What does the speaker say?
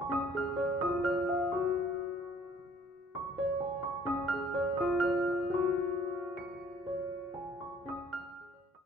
Thank you.